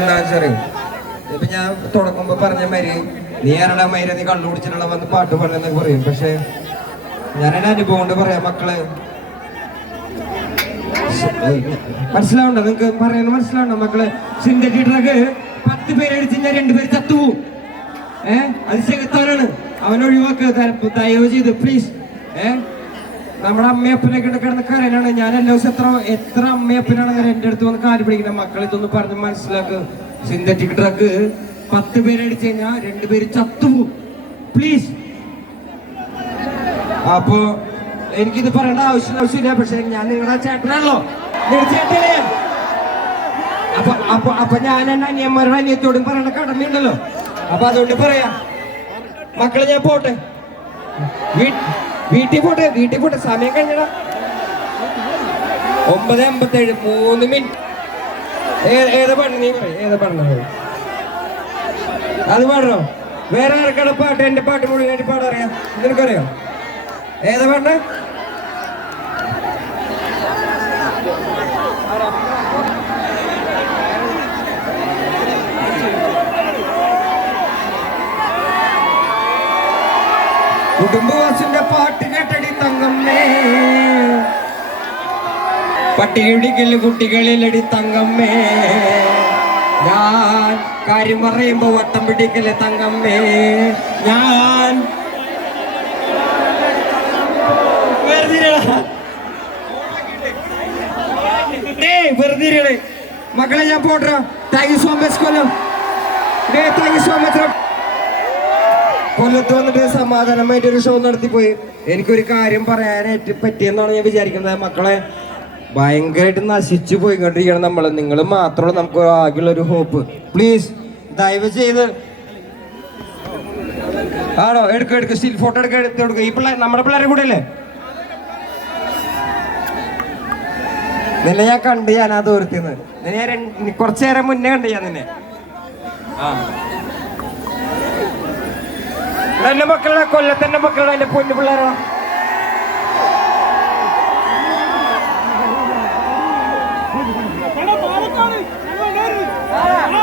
എന്താ വെച്ചറിയോ ഇപ്പൊ ഞാൻ തുടങ്ങുമ്പോ പറഞ്ഞ മാതിരി നീ ആരുടെ മൈര നീ കണ്ടുപിടിച്ചിട്ടുള്ള വന്ന് പാട്ട് പാടുന്നൊക്കെ പറയും. പക്ഷെ ഞാൻ എന്റെ അനുഭവം കൊണ്ട് പറയാം മക്കൾ. മനസ്സിലാവണ്ടോ? നിങ്ങക്ക് പറയുന്നത് മനസ്സിലാവണ്ടോ മക്കൾ? സിന്തറ്റിക് ഡ്രഗ് പത്ത് പേര് അടിച്ച് ഞാൻ രണ്ടുപേര് ചത്തുപോകും ഏഹ് അത് ചെകുത്താനാണ് ത- ദയവ് ചെയ്ത് പ്ലീസ് ഏ? നമ്മുടെ അമ്മയപ്പനൊക്കെ കിടന്ന് കരയാണ് ഞാൻ എല്ലാ ദിവസം എത്ര എത്ര അമ്മയപ്പനാണ് എന്റെ അടുത്ത് വന്ന് കാര്യം പിടിക്കുന്നത്? മക്കൾ ഇതൊന്ന് പറഞ്ഞ് മനസ്സിലാക്കുക സിന്തറ്റിക് ഡ്രഗ് പത്ത് പേര് അടിച്ചു കഴിഞ്ഞാൽ രണ്ടുപേര് ചത്തുപോകും. പ്ലീസ് അപ്പോ എനിക്കിത് പറയേണ്ട ആവശ്യം ആവശ്യമില്ല. പക്ഷെ ഞാൻ നിങ്ങളുടെ ചേട്ടനാണല്ലോ. നിങ്ങളുടെ ചേട്ടനെ ഞാൻ. അപ്പൊ അപ്പൊ അപ്പൊ ഞാൻ എന്റെ അനിയന്മാരുടെ അനിയത്തോടും പറയേണ്ട കടമയുണ്ടല്ലോ. അപ്പൊ അതുകൊണ്ട് പറയാം. മക്കളെ ഞാൻ പോട്ടെ. വീ- വീട്ടിൽ പോട്ടെ വീട്ടിൽ പോട്ടെ. സമയം കഴിഞ്ഞടാ. ഒമ്പത് അമ്പത്തേഴ് മൂന്ന് മിനിറ്റ്. ഏത് പാട്ട് നീ പറയും ഏത് പാടുന്നത് അത് പാടണോ? വേറെ ആർക്കാണ് പാട്ട്? എന്റെ പാട്ട് മുഴുവനായിട്ട് പാടറിയാം നിനക്കറിയോ? ഏതാ പാട്ട് കുടുംബവാസിന്റെ പാട്ട് കേട്ടടി തങ്ങമ്മേ പട്ടിയിടിക്കൽ കുട്ടികളിലടി തങ്ങമ്മേ ഞാൻ കാര്യം പറയുമ്പോ വട്ടം പിടിക്കൽ തങ്കമ്മേ. ഞാൻ വെറുതെ. മക്കളെ ഞാൻ പോട്ടാ thank you so much Kollam. Thank you so much കൊല്ലത്ത് വന്നിട്ട് സമാധാനമായിട്ട് ഒരു ഷോ നടത്തിപ്പോയി. എനിക്കൊരു കാര്യം പറയാനായിട്ട് പറ്റിയെന്നാണ് ഞാൻ വിചാരിക്കുന്നത്. മക്കളെ ഭയങ്കരമായിട്ട് നശിച്ചു പോയിക്കൊണ്ടിരിക്കണം നമ്മൾ നിങ്ങൾ മാത്രമേ നമുക്ക് ആകെയുള്ള ഒരു ഹോപ്പ് പ്ലീസ് ദയവ് ചെയ്ത് ആണോ? എടുക്കുക എടുക്കുക സ്റ്റിൽ ഫോട്ടോ എടുക്കുക എടുത്ത് കൊടുക്കുക ഈ പിള്ളേർ നമ്മുടെ പിള്ളേരെ കൂടെ അല്ലേ? നിന്നെ ഞാൻ കണ്ട് ഞാൻ ആ ദൂരത്തിന്ന് ഞാൻ കുറച്ചു നേരം മുന്നേ കണ്ട് ഞാൻ നിന്നെ. ആ. എന്റെ മക്കളെ കൊല്ലത്തെന്റെ മക്കളുടെ എന്റെ പൊന്നു പിള്ളേരാണ് ആ